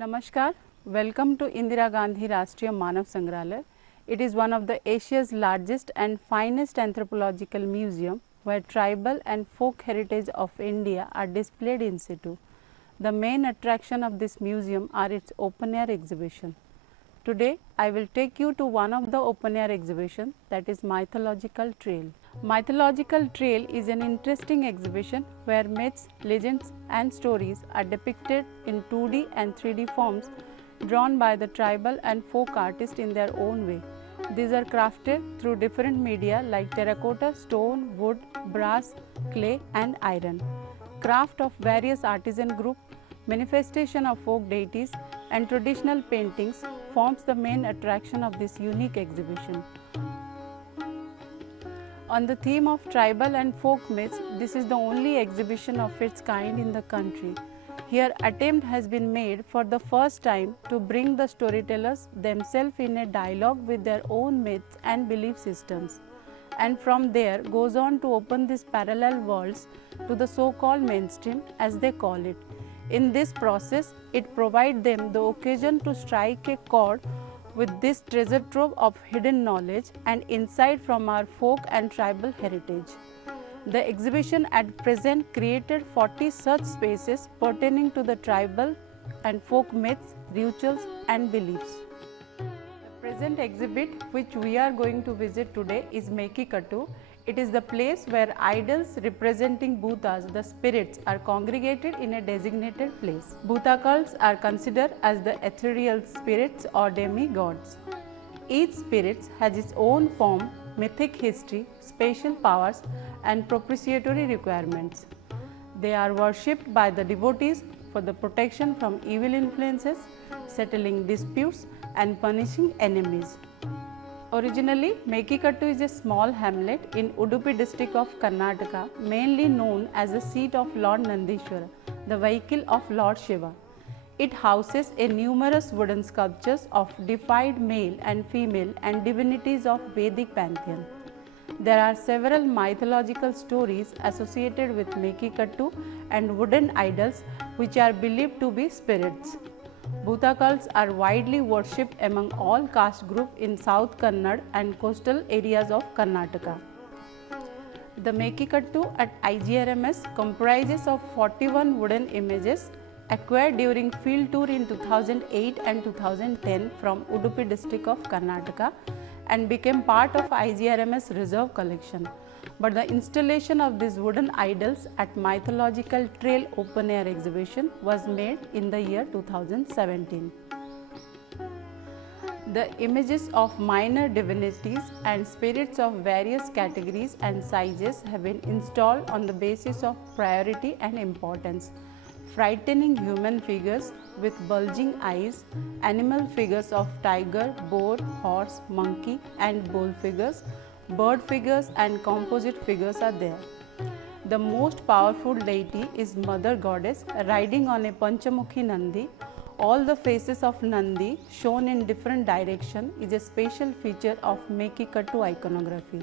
Namaskar, welcome to Indira Gandhi Rashtriya Manav Sangrahalaya. It is one of the Asia's largest and finest anthropological museum where tribal and folk heritage of India are displayed in situ. The main attraction of this museum are its open air exhibition. Today, I will take you to one of the open air exhibition, that is Mythological Trail. Mythological Trail is an interesting exhibition where myths, legends and stories are depicted in 2D and 3D forms drawn by the tribal and folk artists in their own way. These are crafted through different media like terracotta, stone, wood, brass, clay and iron. Craft of various artisan groups, manifestation of folk deities and traditional paintings forms the main attraction of this unique exhibition. On the theme of tribal and folk myths, this is the only exhibition of its kind in the country. Here, attempt has been made for the first time to bring the storytellers themselves in a dialogue with their own myths and belief systems, and from there goes on to open these parallel worlds to the so-called mainstream, as they call it. In this process, it provides them the occasion to strike a chord with this treasure trove of hidden knowledge and insight from our folk and tribal heritage. The exhibition at present created 40 such spaces pertaining to the tribal and folk myths, rituals and beliefs. The present exhibit which we are going to visit today is Mekikattu. It is the place where idols representing Bhutas, the spirits, are congregated in a designated place. Bhuta cults are considered as the ethereal spirits or demigods. Each spirit has its own form, mythic history, special powers and propitiatory requirements. They are worshipped by the devotees for the protection from evil influences, settling disputes and punishing enemies. Originally, Mekikattu is a small hamlet in Udupi district of Karnataka, mainly known as the seat of Lord Nandishwara, the vehicle of Lord Shiva. It houses a numerous wooden sculptures of deified male and female and divinities of Vedic pantheon. There are several mythological stories associated with Mekikattu and wooden idols which are believed to be spirits. Bhuta cults are widely worshipped among all caste groups in South Kannada and coastal areas of Karnataka. The Mekikattu at IGRMS comprises of 41 wooden images acquired during field tour in 2008 and 2010 from Udupi district of Karnataka and became part of IGRMS reserve collection. But the installation of these wooden idols at Mythological Trail open air exhibition was made in the year 2017. The images of minor divinities and spirits of various categories and sizes have been installed on the basis of priority and importance. Frightening human figures with bulging eyes, animal figures of tiger, boar, horse, monkey and bull figures, bird figures and composite figures are there. The most powerful deity is Mother Goddess riding on a Panchamukhi Nandi. All the faces of Nandi shown in different direction is a special feature of Mekikattu iconography.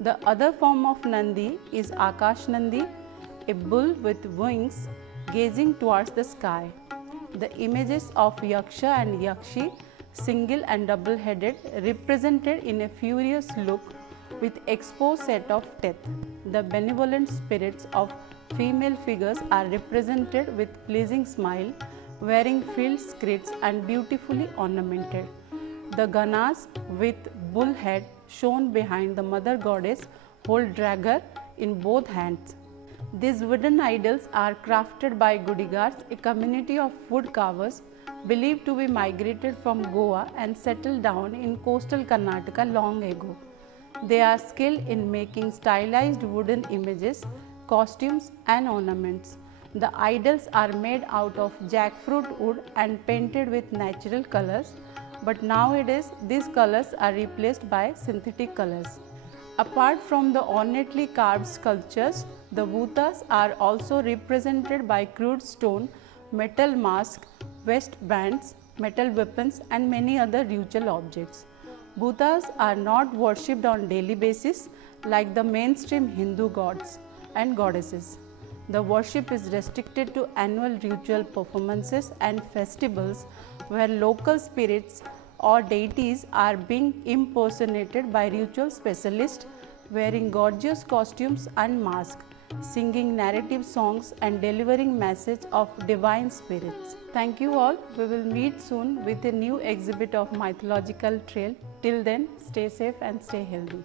The other form of Nandi is Akash Nandi, a bull with wings gazing towards the sky. The images of Yaksha and Yakshi, single and double headed, represented in a furious look with exposed set of teeth. The benevolent spirits of female figures are represented with pleasing smile, wearing field skirts and beautifully ornamented. The Ganas with bull head shown behind the Mother Goddess hold dagger in both hands. These wooden idols are crafted by Gudigars, a community of wood carvers believed to be migrated from Goa and settled down in coastal Karnataka long ago. They are skilled in making stylized wooden images, costumes and ornaments. The idols are made out of jackfruit wood and painted with natural colors, but nowadays these colors are replaced by synthetic colors. Apart from the ornately carved sculptures, the Bhutas are also represented by crude stone, metal masks, vest bands, metal weapons and many other ritual objects. Bhutas are not worshipped on daily basis like the mainstream Hindu gods and goddesses. The worship is restricted to annual ritual performances and festivals where local spirits or deities are being impersonated by ritual specialists wearing gorgeous costumes and masks, singing narrative songs and delivering message of divine spirits. Thank you all. We will meet soon with a new exhibit of mythological trail. Till then, stay safe and stay healthy.